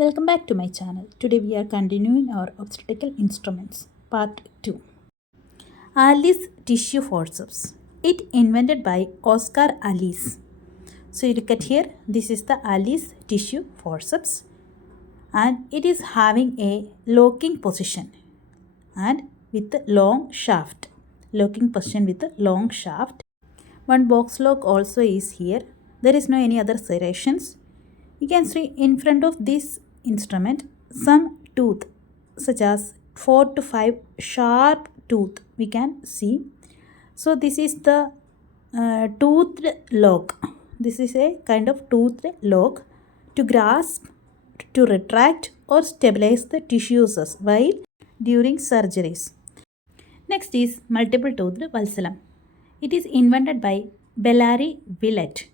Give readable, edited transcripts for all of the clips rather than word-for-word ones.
Welcome back to my channel. Today we are continuing our obstetrical instruments, part 2. Alice tissue forceps. It invented by Oscar Alice. So you look at here, this is the Alice tissue forceps and it is having a locking position and with a long shaft. Locking position with a long shaft. One box lock also is here. There is no any other serrations. You can see in front of this instrument some tooth such as 4 to 5 sharp tooth we can see. So this is the toothed lock. This is a kind of toothed lock to grasp, to retract or stabilize the tissues while during surgeries. Next is multiple toothed valsalum. It is invented by Bellary Willett.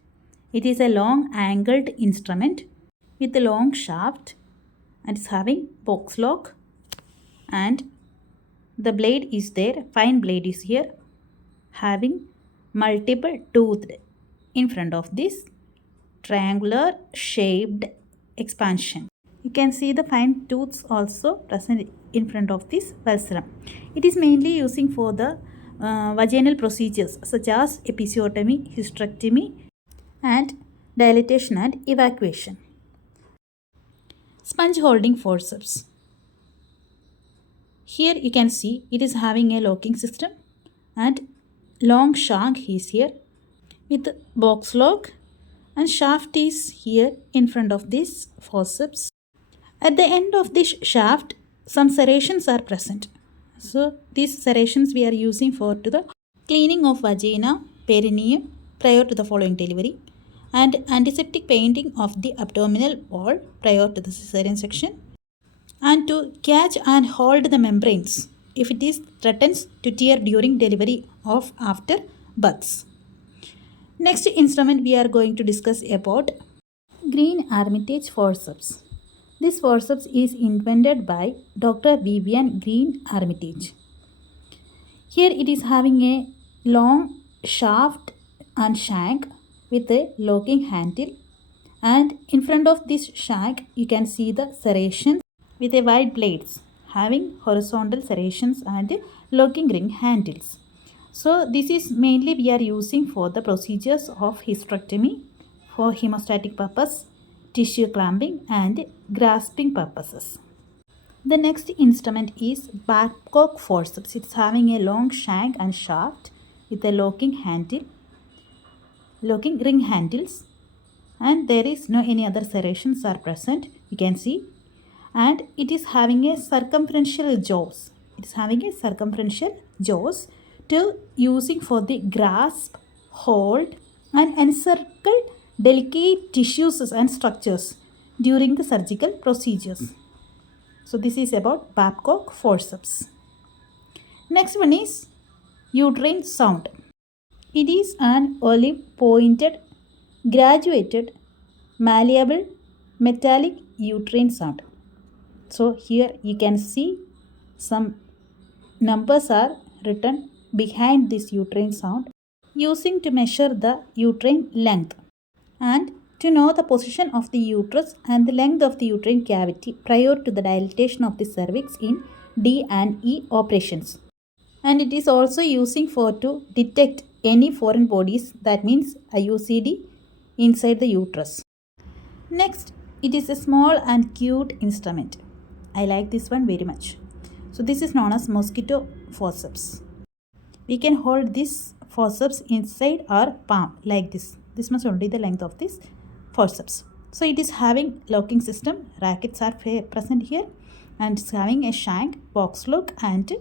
It is a long angled instrument with a long shaft and is having box lock and the blade is there, fine blade is here having multiple toothed in front of this triangular shaped expansion. You can see the fine tooths also present in front of this valsalum. It is mainly using for the vaginal procedures such as episiotomy, hysterectomy and dilatation and evacuation. Sponge holding forceps. Here you can see it is having a locking system and long shank is here with box lock and shaft is here in front of this forceps. At the end of this shaft some serrations are present. So these serrations we are using for to the cleaning of vagina, perineum prior to the following delivery and antiseptic painting of the abdominal wall prior to the cesarean section and to catch and hold the membranes if it is threatens to tear during delivery of after births. Next instrument we are going to discuss about green Armitage forceps. This forceps is invented by Dr. Vivian Green Armitage. Here it is having a long shaft and shank with a locking handle and in front of this shank you can see the serrations with a wide blades having horizontal serrations and locking ring handles. So this is mainly we are using for the procedures of hysterectomy for hemostatic purpose, tissue clamping and grasping purposes. The next instrument is Babcock forceps. It's having a long shank and shaft with a locking ring handles and there is no any other serrations are present you can see and it is having a circumferential jaws. It is having a circumferential jaws to using for the grasp, hold and encircle delicate tissues and structures during the surgical procedures. So this is about Babcock forceps. Next one is uterine sound. It is an olive pointed, graduated, malleable, metallic uterine sound. So here you can see some numbers are written behind this uterine sound using to measure the uterine length and to know the position of the uterus and the length of the uterine cavity prior to the dilatation of the cervix in D and E operations. And it is also using for to detect any foreign bodies, that means IUCD inside the uterus. Next, it is a small and cute instrument. I like this one very much. So this is known as mosquito forceps. We can hold this forceps inside our palm like this. This must only the length of this forceps. So it is having locking system. Rackets are present here and it's having a shank, box lock and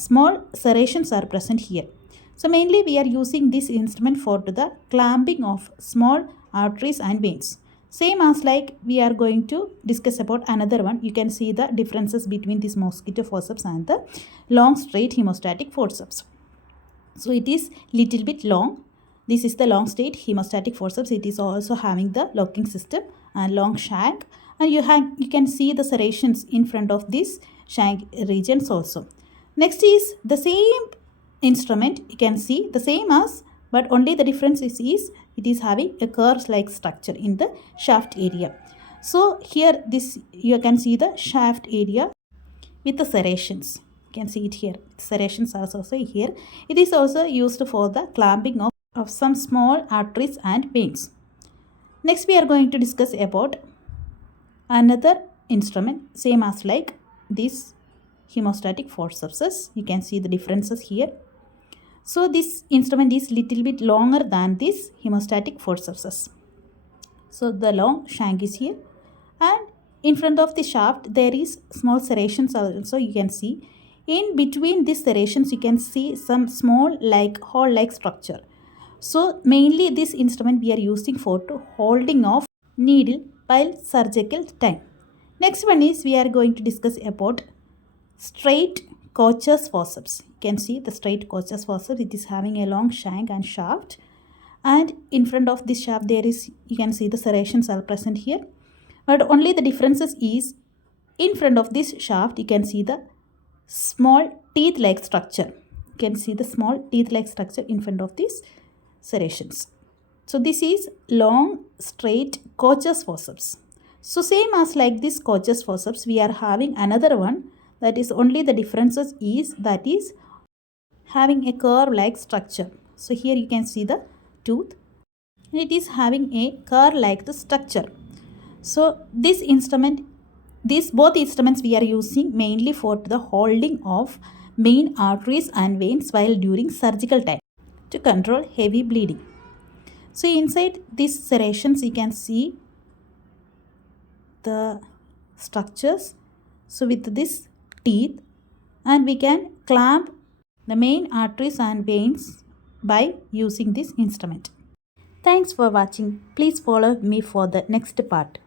small serrations are present here. So mainly we are using this instrument for the clamping of small arteries and veins. Same as like we are going to discuss about another one. You can see the differences between this mosquito forceps and the long straight hemostatic forceps. So it is little bit long. This is the long straight hemostatic forceps. It is also having the locking system and long shank and you can see the serrations in front of this shank regions also. Next is the same instrument. You can see the same as but only the difference is it is having a curve like structure in the shaft area. So here this you can see the shaft area with the serrations. You can see it here. Serrations are also here. It is also used for the clamping of some small arteries and veins. Next we are going to discuss about another instrument same as like this hemostatic forceps. You can see the differences here. So this instrument is little bit longer than this hemostatic forceps. So the long shank is here, and in front of the shaft there is small serrations also. You can see in between these serrations you can see some small like hole like structure. So mainly this instrument we are using for to holding of needle while surgical time. Next one is we are going to discuss about straight coach's forceps. You can see the straight coach's forceps. It is having a long shank and shaft, and in front of this shaft there is, you can see the serrations are present here, but only the differences is in front of this shaft you can see the small teeth like structure. You can see the small teeth like structure in front of these serrations. So this is long straight coach's forceps. So same as like this coach's forceps we are having another one, that is only the differences is that is having a curve like structure. So here you can see the tooth, it is having a curve like the structure. So this instrument, these both instruments we are using mainly for the holding of main arteries and veins while during surgical time to control heavy bleeding. So inside these serrations you can see the structures. So with this teeth, and we can clamp the main arteries and veins by using this instrument. Thanks for watching. Please follow me for the next part.